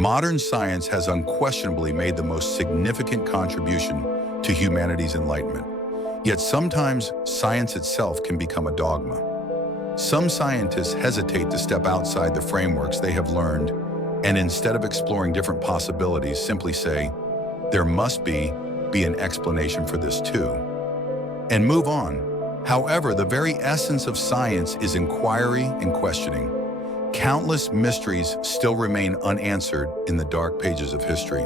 Modern science has unquestionably made the most significant contribution to humanity's enlightenment. Yet sometimes science itself can become a dogma. Some scientists hesitate to step outside the frameworks they have learned, and instead of exploring different possibilities, simply say, there must be an explanation for this too, and move on. However, the very essence of science is inquiry and questioning. Countless mysteries still remain unanswered in the dark pages of history.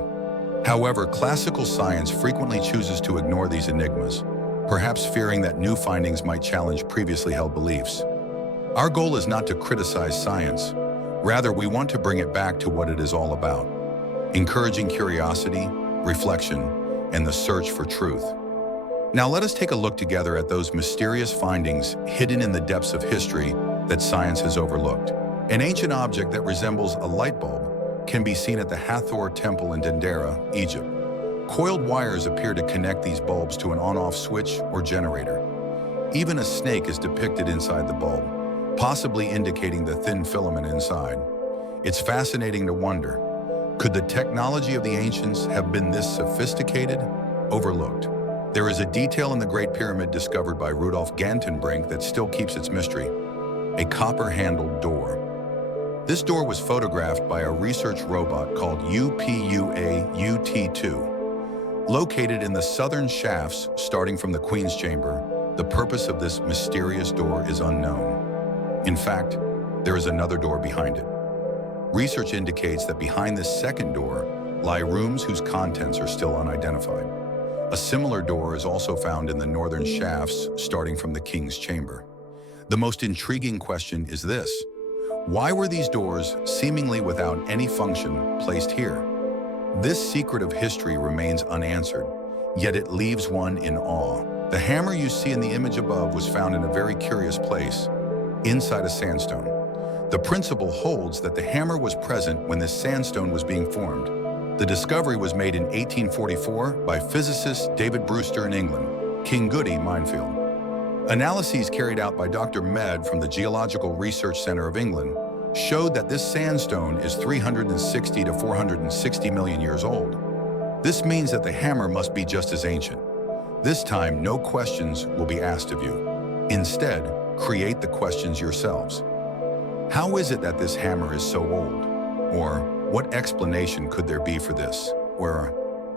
However, classical science frequently chooses to ignore these enigmas, perhaps fearing that new findings might challenge previously held beliefs. Our goal is not to criticize science. Rather, we want to bring it back to what it is all about, encouraging curiosity, reflection, and the search for truth. Now let us take a look together at those mysterious findings hidden in the depths of history that science has overlooked. An ancient object that resembles a light bulb can be seen at the Hathor Temple in Dendera, Egypt. Coiled wires appear to connect these bulbs to an on-off switch or generator. Even a snake is depicted inside the bulb, possibly indicating the thin filament inside. It's fascinating to wonder, could the technology of the ancients have been this sophisticated, overlooked? There is a detail in the Great Pyramid discovered by Rudolf Gantenbrink that still keeps its mystery: a copper-handled door. This door was photographed by a research robot called UPUA-UT2. Located in the southern shafts starting from the Queen's Chamber, the purpose of this mysterious door is unknown. In fact, there is another door behind it. Research indicates that behind this second door lie rooms whose contents are still unidentified. A similar door is also found in the northern shafts starting from the King's Chamber. The most intriguing question is this: why were these doors, seemingly without any function, placed here? This secret of history remains unanswered, yet it leaves one in awe. The hammer you see in the image above was found in a very curious place, inside a sandstone. The principle holds that the hammer was present when this sandstone was being formed. The discovery was made in 1844 by physicist David Brewster in England, King Goody minefield. Analyses carried out by Dr. Med from the Geological Research Centre of England showed that this sandstone is 360 to 460 million years old. This means that the hammer must be just as ancient. This time, no questions will be asked of you. Instead, create the questions yourselves. How is it that this hammer is so old? Or what explanation could there be for this? Or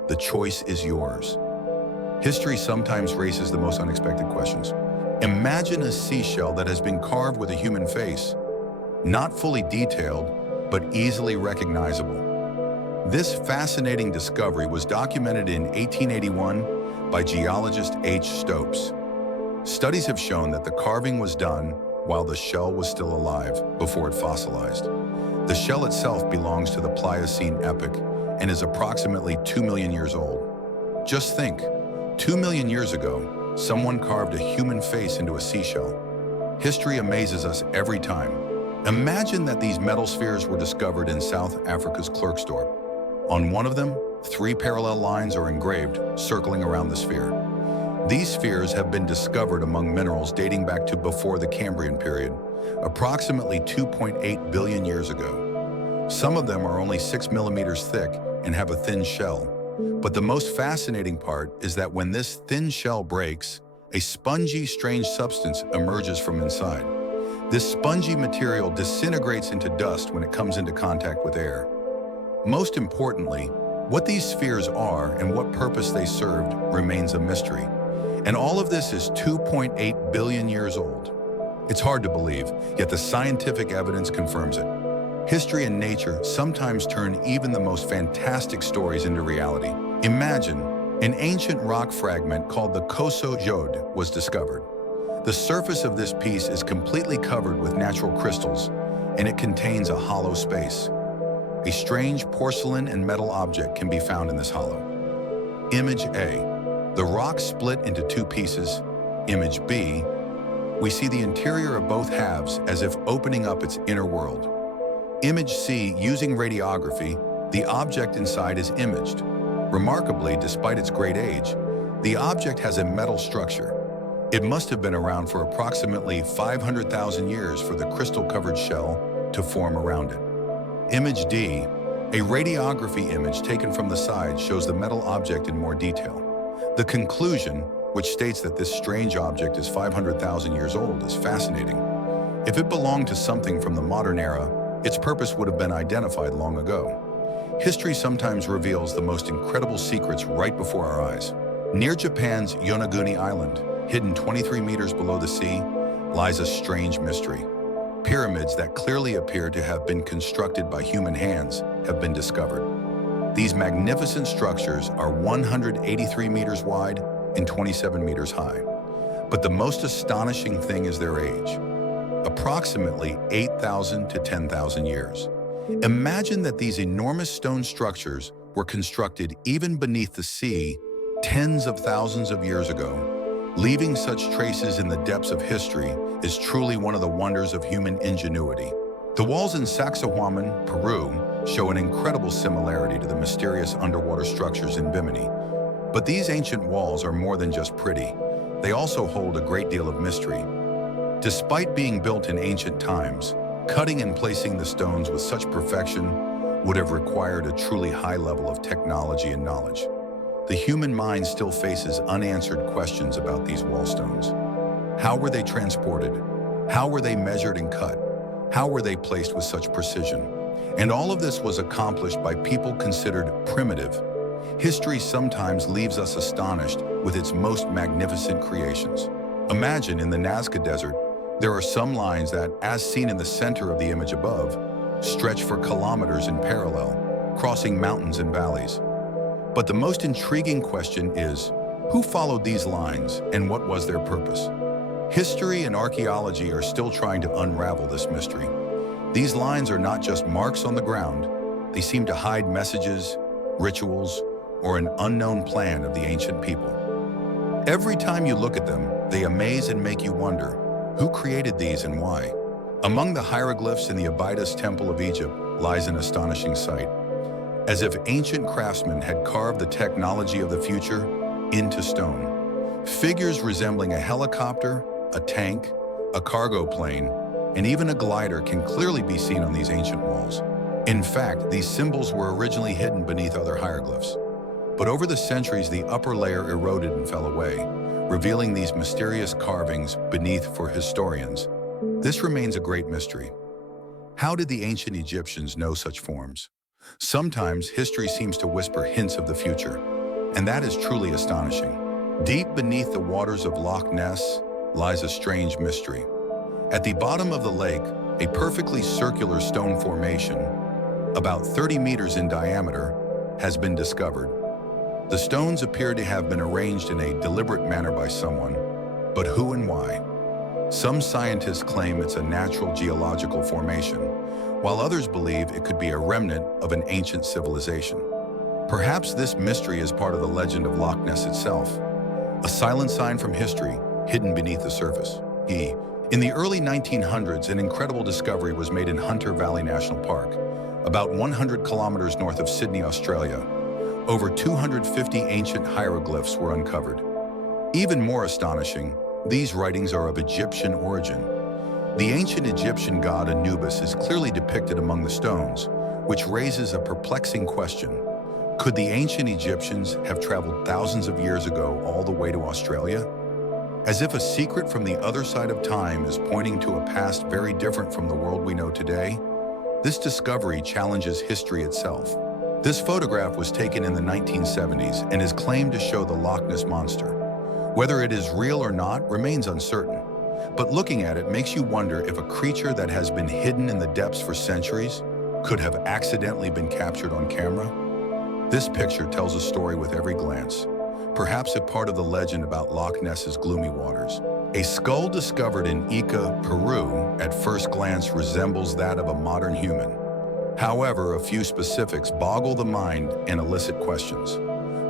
the choice is yours. History sometimes raises the most unexpected questions. Imagine a seashell that has been carved with a human face, not fully detailed, but easily recognizable. This fascinating discovery was documented in 1881 by geologist H. Stopes. Studies have shown that the carving was done while the shell was still alive, before it fossilized. The shell itself belongs to the Pliocene epoch and is approximately 2 million years old. Just think, 2 million years ago, someone carved a human face into a seashell. History amazes us every time. Imagine that these metal spheres were discovered in South Africa's Klerksdorp. On one of them, 3 parallel lines are engraved, circling around the sphere. These spheres have been discovered among minerals dating back to before the Cambrian period, approximately 2.8 billion years ago. Some of them are only 6 millimeters thick and have a thin shell. But the most fascinating part is that when this thin shell breaks, a spongy, strange substance emerges from inside. This spongy material disintegrates into dust when it comes into contact with air. Most importantly, what these spheres are and what purpose they served remains a mystery. And all of this is 2.8 billion years old. It's hard to believe, yet the scientific evidence confirms it. History and nature sometimes turn even the most fantastic stories into reality. Imagine, an ancient rock fragment called the Koso Jode was discovered. The surface of this piece is completely covered with natural crystals, and it contains a hollow space. A strange porcelain and metal object can be found in this hollow. Image A. The rock split into 2 pieces. Image B. We see the interior of both halves as if opening up its inner world. Image C. Using radiography, the object inside is imaged. Remarkably, despite its great age, the object has a metal structure. It must have been around for approximately 500,000 years for the crystal-covered shell to form around it. Image D. A radiography image taken from the side shows the metal object in more detail. The conclusion, which states that this strange object is 500,000 years old, is fascinating. If it belonged to something from the modern era, its purpose would have been identified long ago. History sometimes reveals the most incredible secrets right before our eyes. Near Japan's Yonaguni Island, hidden 23 meters below the sea, lies a strange mystery. Pyramids that clearly appear to have been constructed by human hands have been discovered. These magnificent structures are 183 meters wide and 27 meters high. But the most astonishing thing is their age. Approximately 8,000 to 10,000 years. Imagine that these enormous stone structures were constructed even beneath the sea tens of thousands of years ago. Leaving such traces in the depths of history is truly one of the wonders of human ingenuity. The walls in Sacsayhuaman, Peru, show an incredible similarity to the mysterious underwater structures in Bimini. But these ancient walls are more than just pretty. They also hold a great deal of mystery. Despite being built in ancient times, cutting and placing the stones with such perfection would have required a truly high level of technology and knowledge. The human mind still faces unanswered questions about these wall stones. How were they transported? How were they measured and cut? How were they placed with such precision? And all of this was accomplished by people considered primitive. History sometimes leaves us astonished with its most magnificent creations. Imagine in the Nazca Desert, there are some lines that, as seen in the center of the image above, stretch for kilometers in parallel, crossing mountains and valleys. But the most intriguing question is, who followed these lines and what was their purpose? History and archaeology are still trying to unravel this mystery. These lines are not just marks on the ground. They seem to hide messages, rituals, or an unknown plan of the ancient people. Every time you look at them, they amaze and make you wonder, who created these and why? Among the hieroglyphs in the Abydos Temple of Egypt lies an astonishing sight. As if ancient craftsmen had carved the technology of the future into stone. Figures resembling a helicopter, a tank, a cargo plane, and even a glider can clearly be seen on these ancient walls. In fact, these symbols were originally hidden beneath other hieroglyphs. But over the centuries, the upper layer eroded and fell away, revealing these mysterious carvings beneath for historians. This remains a great mystery. How did the ancient Egyptians know such forms? Sometimes history seems to whisper hints of the future, and that is truly astonishing. Deep beneath the waters of Loch Ness lies a strange mystery. At the bottom of the lake, a perfectly circular stone formation, about 30 meters in diameter, has been discovered. The stones appear to have been arranged in a deliberate manner by someone, but who and why? Some scientists claim it's a natural geological formation, while others believe it could be a remnant of an ancient civilization. Perhaps this mystery is part of the legend of Loch Ness itself, a silent sign from history hidden beneath the surface. In the early 1900s, an incredible discovery was made in Hunter Valley National Park, about 100 kilometers north of Sydney, Australia. Over 250 ancient hieroglyphs were uncovered. Even more astonishing, these writings are of Egyptian origin. The ancient Egyptian god Anubis is clearly depicted among the stones, which raises a perplexing question. Could the ancient Egyptians have traveled thousands of years ago all the way to Australia? As if a secret from the other side of time is pointing to a past very different from the world we know today, this discovery challenges history itself. This photograph was taken in the 1970s and is claimed to show the Loch Ness Monster. Whether it is real or not remains uncertain. But looking at it makes you wonder if a creature that has been hidden in the depths for centuries could have accidentally been captured on camera. This picture tells a story with every glance, perhaps a part of the legend about Loch Ness's gloomy waters. A skull discovered in Ica, Peru, at first glance resembles that of a modern human. However, a few specifics boggle the mind and elicit questions.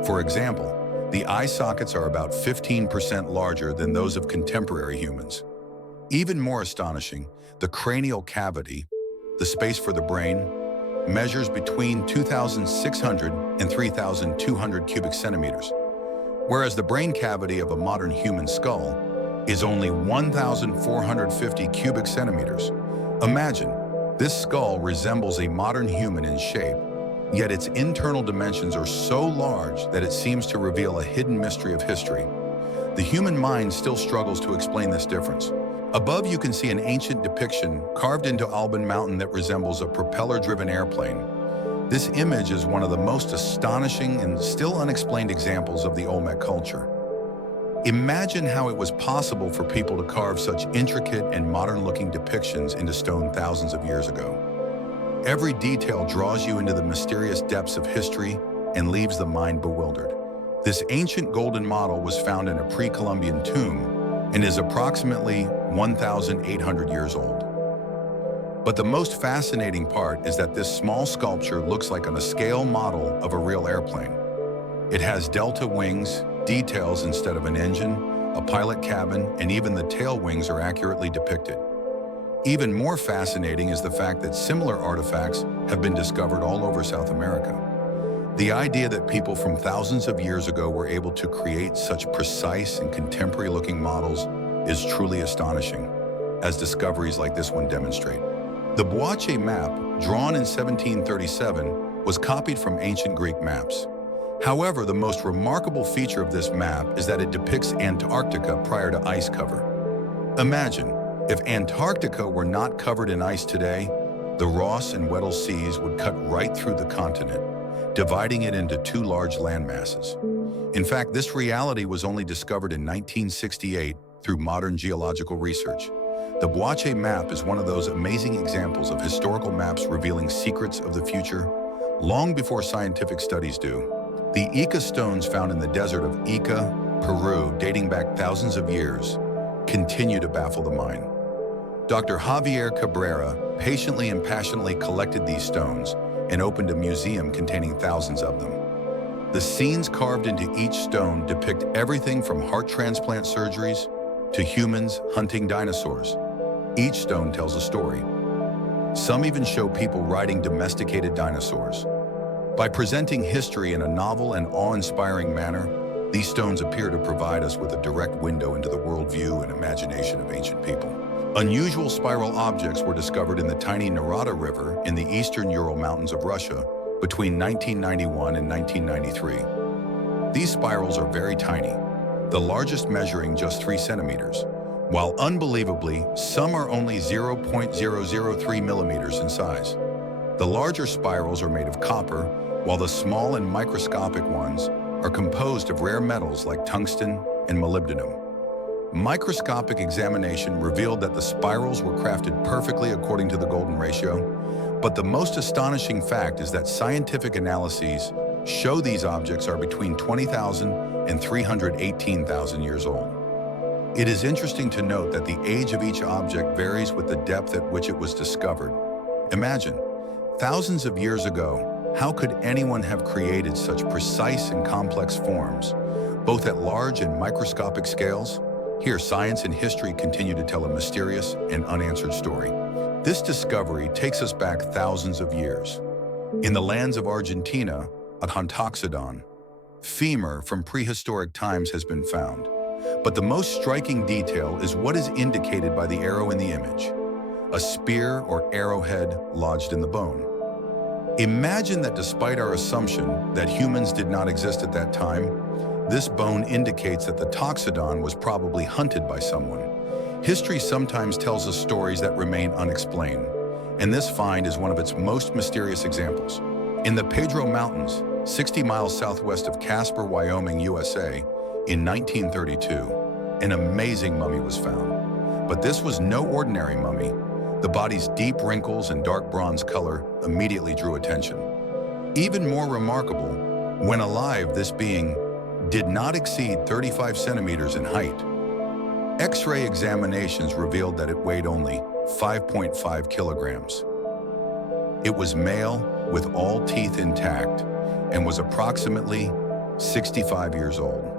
For example, the eye sockets are about 15% larger than those of contemporary humans. Even more astonishing, the cranial cavity, the space for the brain, measures between 2,600 and 3,200 cubic centimeters, whereas the brain cavity of a modern human skull is only 1,450 cubic centimeters. Imagine, this skull resembles a modern human in shape, Yet its internal dimensions are so large that it seems to reveal a hidden mystery of history. The human mind still struggles to explain this difference. Above you can see an ancient depiction carved into Alban Mountain that resembles a propeller-driven airplane. This image is one of the most astonishing and still unexplained examples of the Olmec culture. Imagine how it was possible for people to carve such intricate and modern-looking depictions into stone thousands of years ago. Every detail draws you into the mysterious depths of history and leaves the mind bewildered. This ancient golden model was found in a pre-Columbian tomb and is approximately 1,800 years old. But the most fascinating part is that this small sculpture looks like a scale model of a real airplane. It has delta wings, details instead of an engine, a pilot cabin, and even the tail wings are accurately depicted. Even more fascinating is the fact that similar artifacts have been discovered all over South America. The idea that people from thousands of years ago were able to create such precise and contemporary-looking models is truly astonishing, as discoveries like this one demonstrate. The Boache map, drawn in 1737, was copied from ancient Greek maps. However, the most remarkable feature of this map is that it depicts Antarctica prior to ice cover. Imagine, if Antarctica were not covered in ice today, the Ross and Weddell Seas would cut right through the continent, dividing it into two large landmasses. In fact, this reality was only discovered in 1968 through modern geological research. The Boache map is one of those amazing examples of historical maps revealing secrets of the future long before scientific studies do. The Ica stones found in the desert of Ica, Peru, dating back thousands of years, continue to baffle the mind. Dr. Javier Cabrera patiently and passionately collected these stones and opened a museum containing thousands of them. The scenes carved into each stone depict everything from heart transplant surgeries to humans hunting dinosaurs. Each stone tells a story. Some even show people riding domesticated dinosaurs. By presenting history in a novel and awe-inspiring manner, these stones appear to provide us with a direct window into the worldview and imagination of ancient people. Unusual spiral objects were discovered in the tiny Narada River in the eastern Ural Mountains of Russia between 1991 and 1993. These spirals are very tiny, the largest measuring just 3 centimeters, while unbelievably, some are only 0.003 millimeters in size. The larger spirals are made of copper, while the small and microscopic ones are composed of rare metals like tungsten and molybdenum. Microscopic examination revealed that the spirals were crafted perfectly according to the golden ratio, but the most astonishing fact is that scientific analyses show these objects are between 20,000 and 318,000 years old. It is interesting to note that the age of each object varies with the depth at which it was discovered. Imagine, thousands of years ago, how could anyone have created such precise and complex forms, both at large and microscopic scales? Here, science and history continue to tell a mysterious and unanswered story. This discovery takes us back thousands of years. In the lands of Argentina, at Hontoxodon, femur from prehistoric times has been found. But the most striking detail is what is indicated by the arrow in the image, a spear or arrowhead lodged in the bone. Imagine that despite our assumption that humans did not exist at that time, this bone indicates that the Toxodon was probably hunted by someone. History sometimes tells us stories that remain unexplained, and this find is one of its most mysterious examples. In the Pedro Mountains, 60 miles southwest of Casper, Wyoming, USA, in 1932, an amazing mummy was found. But this was no ordinary mummy. The body's deep wrinkles and dark bronze color immediately drew attention. Even more remarkable, when alive, this being did not exceed 35 centimeters in height. X-ray examinations revealed that it weighed only 5.5 kilograms. It was male with all teeth intact and was approximately 65 years old.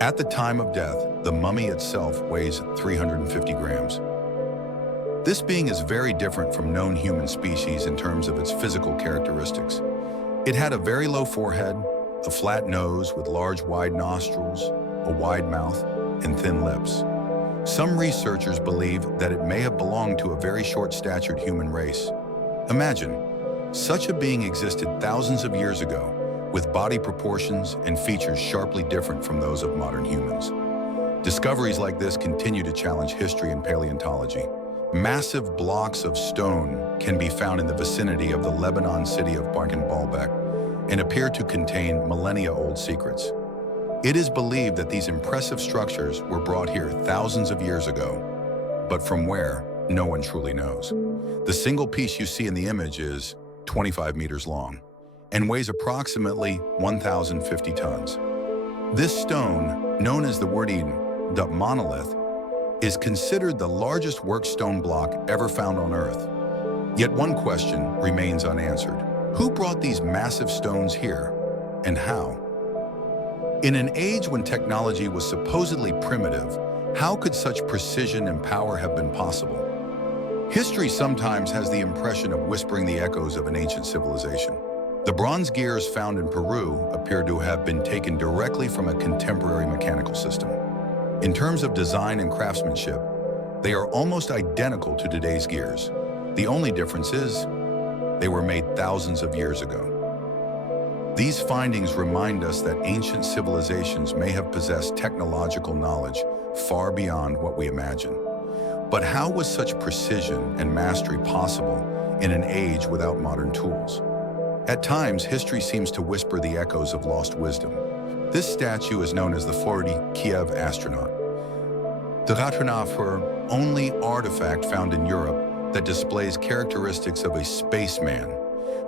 At the time of death, the mummy itself weighs 350 grams. This being is very different from known human species in terms of its physical characteristics. It had a very low forehead, a flat nose with large wide nostrils, a wide mouth, and thin lips. Some researchers believe that it may have belonged to a very short-statured human race. Imagine, Such a being existed thousands of years ago, with body proportions and features sharply different from those of modern humans. Discoveries like this continue to challenge history and paleontology. Massive blocks of stone can be found in the vicinity of the Lebanon city of Baalbek and appear to contain millennia-old secrets. It is believed that these impressive structures were brought here thousands of years ago, but from where, no one truly knows. The single piece you see in the image is 25 meters long and weighs approximately 1,050 tons. This stone, known as the the monolith, is considered the largest work stone block ever found on Earth. Yet one question remains unanswered. Who brought these massive stones here, and how? In an age when technology was supposedly primitive, how could such precision and power have been possible? History sometimes has the impression of whispering the echoes of an ancient civilization. The bronze gears found in Peru appear to have been taken directly from a contemporary mechanical system. In terms of design and craftsmanship, they are almost identical to today's gears. The only difference is they were made thousands of years ago. These findings remind us that ancient civilizations may have possessed technological knowledge far beyond what we imagine. But how was such precision and mastery possible in an age without modern tools? At times, history seems to whisper the echoes of lost wisdom. This statue is known as the 40 Kiev astronaut. The Ratanafer, only artifact found in Europe that displays characteristics of a spaceman.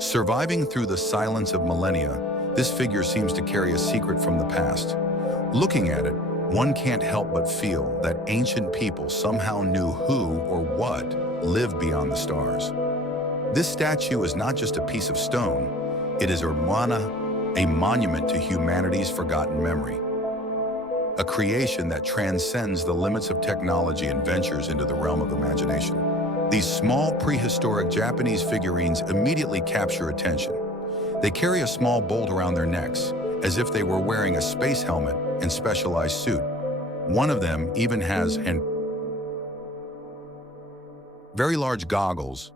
Surviving through the silence of millennia, this figure seems to carry a secret from the past. Looking at it, one can't help but feel that ancient people somehow knew who or what lived beyond the stars. This statue is not just a piece of stone, it is a monument to humanity's forgotten memory. A creation that transcends the limits of technology and ventures into the realm of imagination. These small prehistoric Japanese figurines immediately capture attention. They carry a small bolt around their necks, as if they were wearing a space helmet and specialized suit. One of them even has very large goggles,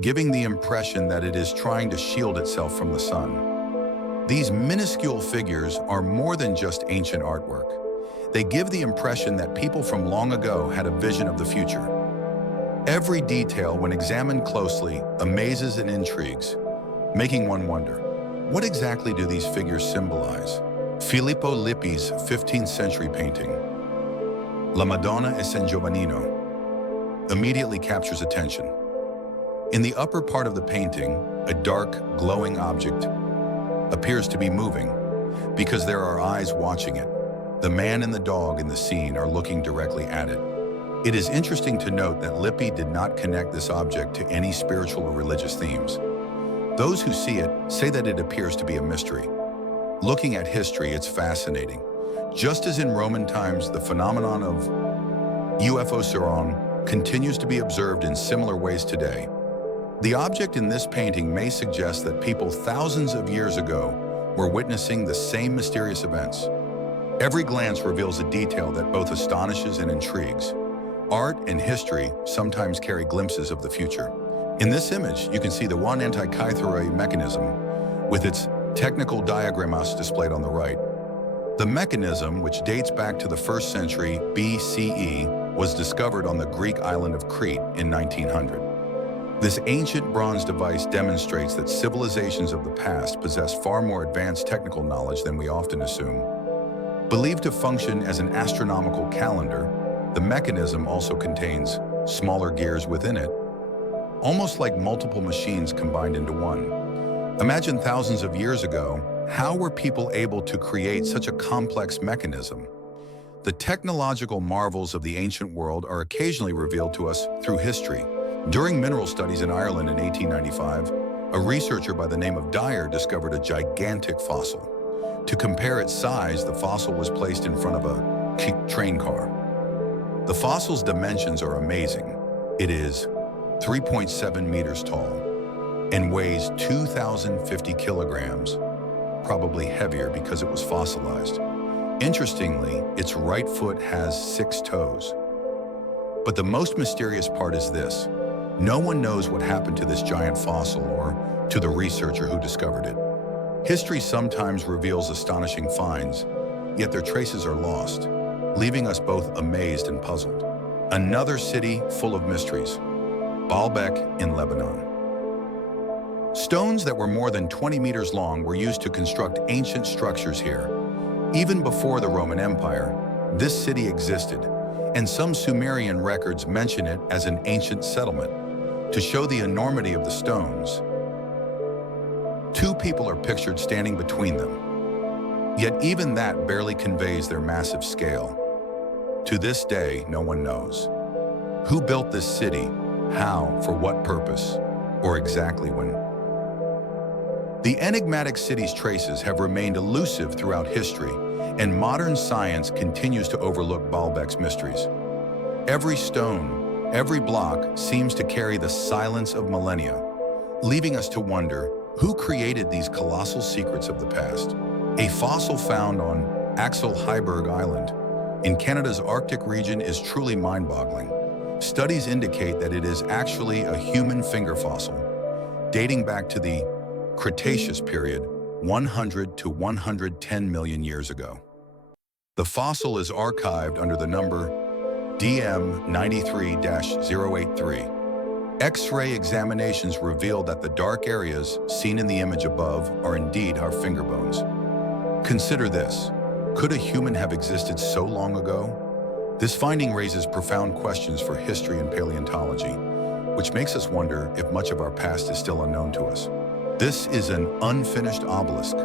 giving the impression that it is trying to shield itself from the sun. These minuscule figures are more than just ancient artwork. They give the impression that people from long ago had a vision of the future. Every detail, when examined closely, amazes and intrigues, making one wonder, what exactly do these figures symbolize? Filippo Lippi's 15th century painting, La Madonna e San Giovannino, immediately captures attention. In the upper part of the painting, a dark, glowing object appears to be moving because there are eyes watching it. The man and the dog in the scene are looking directly at it. It is interesting to note that Lippi did not connect this object to any spiritual or religious themes. Those who see it say that it appears to be a mystery. Looking at history, it's fascinating. Just as in Roman times, the phenomenon of UFO Saron continues to be observed in similar ways today. The object in this painting may suggest that people thousands of years ago were witnessing the same mysterious events. Every glance reveals a detail that both astonishes and intrigues. Art and history sometimes carry glimpses of the future. In this image, you can see the one anti-Kythera mechanism with its technical diagramos displayed on the right. The mechanism, which dates back to the 1st century BCE, was discovered on the Greek island of Crete in 1900. This ancient bronze device demonstrates that civilizations of the past possess far more advanced technical knowledge than we often assume. Believed to function as an astronomical calendar, the mechanism also contains smaller gears within it, almost like multiple machines combined into one. Imagine thousands of years ago, how were people able to create such a complex mechanism? The technological marvels of the ancient world are occasionally revealed to us through history. During mineral studies in Ireland in 1895, a researcher by the name of Dyer discovered a gigantic fossil. To compare its size, the fossil was placed in front of a train car. The fossil's dimensions are amazing. It is 3.7 meters tall and weighs 2,050 kilograms, probably heavier because it was fossilized. Interestingly, its right foot has 6 toes. But the most mysterious part is this. No one knows what happened to this giant fossil or to the researcher who discovered it. History sometimes reveals astonishing finds, yet their traces are lost, leaving us both amazed and puzzled. Another city full of mysteries, Baalbek in Lebanon. Stones that were more than 20 meters long were used to construct ancient structures here. Even before the Roman Empire, this city existed, and some Sumerian records mention it as an ancient settlement. To show the enormity of the stones, two people are pictured standing between them. Yet even that barely conveys their massive scale. To this day, no one knows. Who built this city, how, for what purpose, or exactly when? The enigmatic city's traces have remained elusive throughout history, and modern science continues to overlook Baalbek's mysteries. Every stone, every block seems to carry the silence of millennia, leaving us to wonder who created these colossal secrets of the past. A fossil found on Axel Heiberg Island in Canada's Arctic region is truly mind-boggling. Studies indicate that it is actually a human finger fossil, dating back to the Cretaceous period, 100 to 110 million years ago. The fossil is archived under the number DM93-083. X-ray examinations reveal that the dark areas seen in the image above are indeed our finger bones. Consider this. Could a human have existed so long ago? This finding raises profound questions for history and paleontology, which makes us wonder if much of our past is still unknown to us. This is an unfinished obelisk,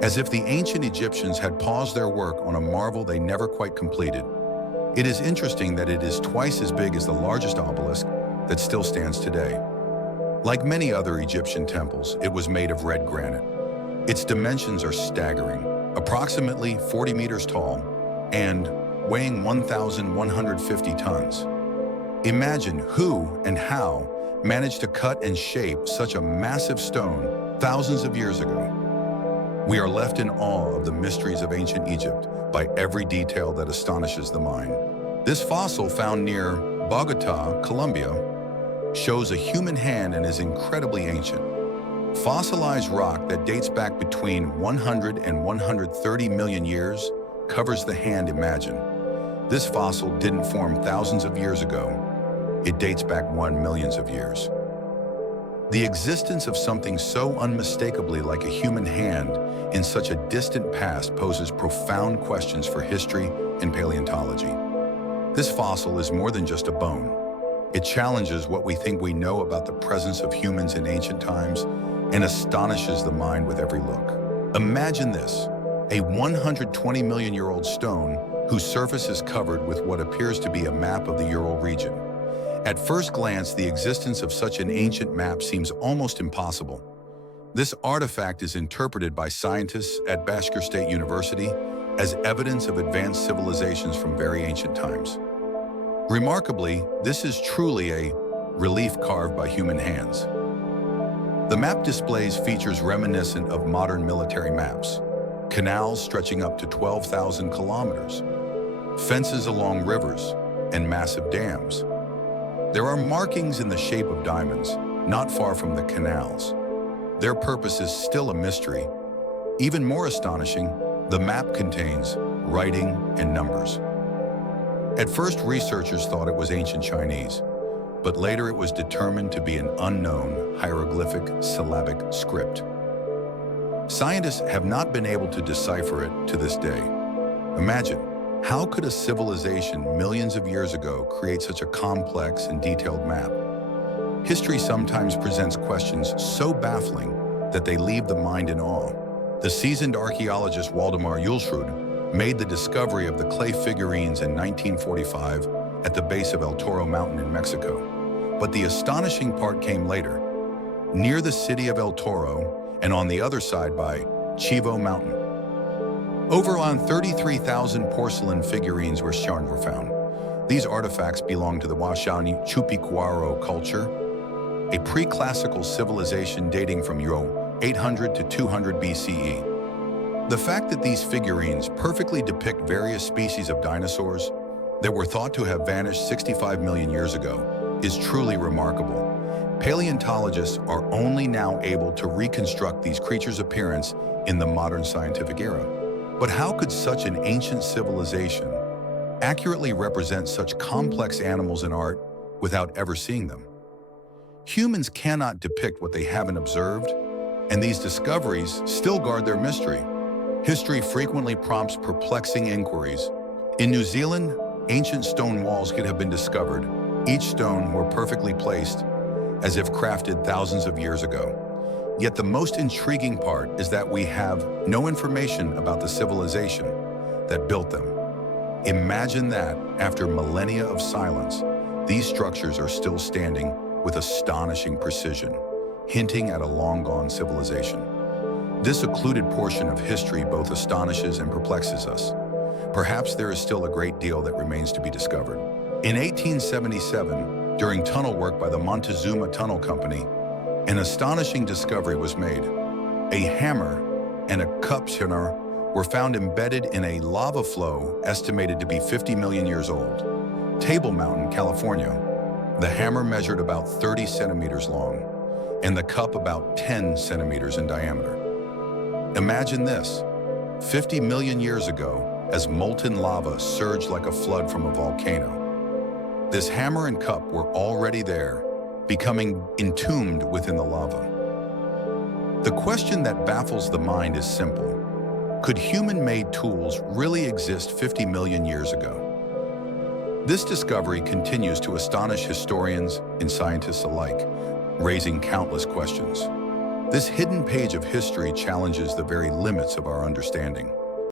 as if the ancient Egyptians had paused their work on a marvel they never quite completed. It is interesting that it is twice as big as the largest obelisk that still stands today. Like many other Egyptian temples, it was made of red granite. Its dimensions are staggering, approximately 40 meters tall and weighing 1,150 tons. Imagine who and how managed to cut and shape such a massive stone thousands of years ago. We are left in awe of the mysteries of ancient Egypt by every detail that astonishes the mind. This fossil found near Bogota, Colombia, shows a human hand and is incredibly ancient. Fossilized rock that dates back between 100 and 130 million years covers the hand imagined. This fossil didn't form thousands of years ago. It dates back millions of years. The existence of something so unmistakably like a human hand in such a distant past poses profound questions for history and paleontology. This fossil is more than just a bone. It challenges what we think we know about the presence of humans in ancient times and astonishes the mind with every look. Imagine this, a 120 million-year-old stone whose surface is covered with what appears to be a map of the Ural region. At first glance, the existence of such an ancient map seems almost impossible. This artifact is interpreted by scientists at Bashkir State University as evidence of advanced civilizations from very ancient times. Remarkably, this is truly a relief carved by human hands. The map displays features reminiscent of modern military maps: canals stretching up to 12,000 kilometers, fences along rivers, and massive dams. There are markings in the shape of diamonds, not far from the canals. Their purpose is still a mystery. Even more astonishing, the map contains writing and numbers. At first, researchers thought it was ancient Chinese, but later it was determined to be an unknown hieroglyphic syllabic script. Scientists have not been able to decipher it to this day. Imagine, how could a civilization millions of years ago create such a complex and detailed map? History sometimes presents questions so baffling that they leave the mind in awe. The seasoned archaeologist Waldemar Julsrud made the discovery of the clay figurines in 1945 at the base of El Toro Mountain in Mexico. But the astonishing part came later, near the city of El Toro and on the other side by Chivo Mountain. Over 33,000 porcelain figurines were found. These artifacts belong to the Huashani Chupicuaro culture, a pre-classical civilization dating from 800 to 200 BCE. The fact that these figurines perfectly depict various species of dinosaurs that were thought to have vanished 65 million years ago is truly remarkable. Paleontologists are only now able to reconstruct these creatures' appearance in the modern scientific era. But how could such an ancient civilization accurately represent such complex animals in art without ever seeing them? Humans cannot depict what they haven't observed, and these discoveries still guard their mystery. History frequently prompts perplexing inquiries. In New Zealand, ancient stone walls could have been discovered, each stone more perfectly placed, as if crafted thousands of years ago. Yet the most intriguing part is that we have no information about the civilization that built them. Imagine that, after millennia of silence, these structures are still standing with astonishing precision, hinting at a long-gone civilization. This occluded portion of history both astonishes and perplexes us. Perhaps there is still a great deal that remains to be discovered. In 1877, during tunnel work by the Montezuma Tunnel Company, an astonishing discovery was made. A hammer and a cup were found embedded in a lava flow estimated to be 50 million years old. Table Mountain, California. The hammer measured about 30 centimeters long, and the cup about 10 centimeters in diameter. Imagine this, 50 million years ago, as molten lava surged like a flood from a volcano. This hammer and cup were already there, becoming entombed within the lava. The question that baffles the mind is simple. Could human-made tools really exist 50 million years ago? This discovery continues to astonish historians and scientists alike, raising countless questions. This hidden page of history challenges the very limits of our understanding.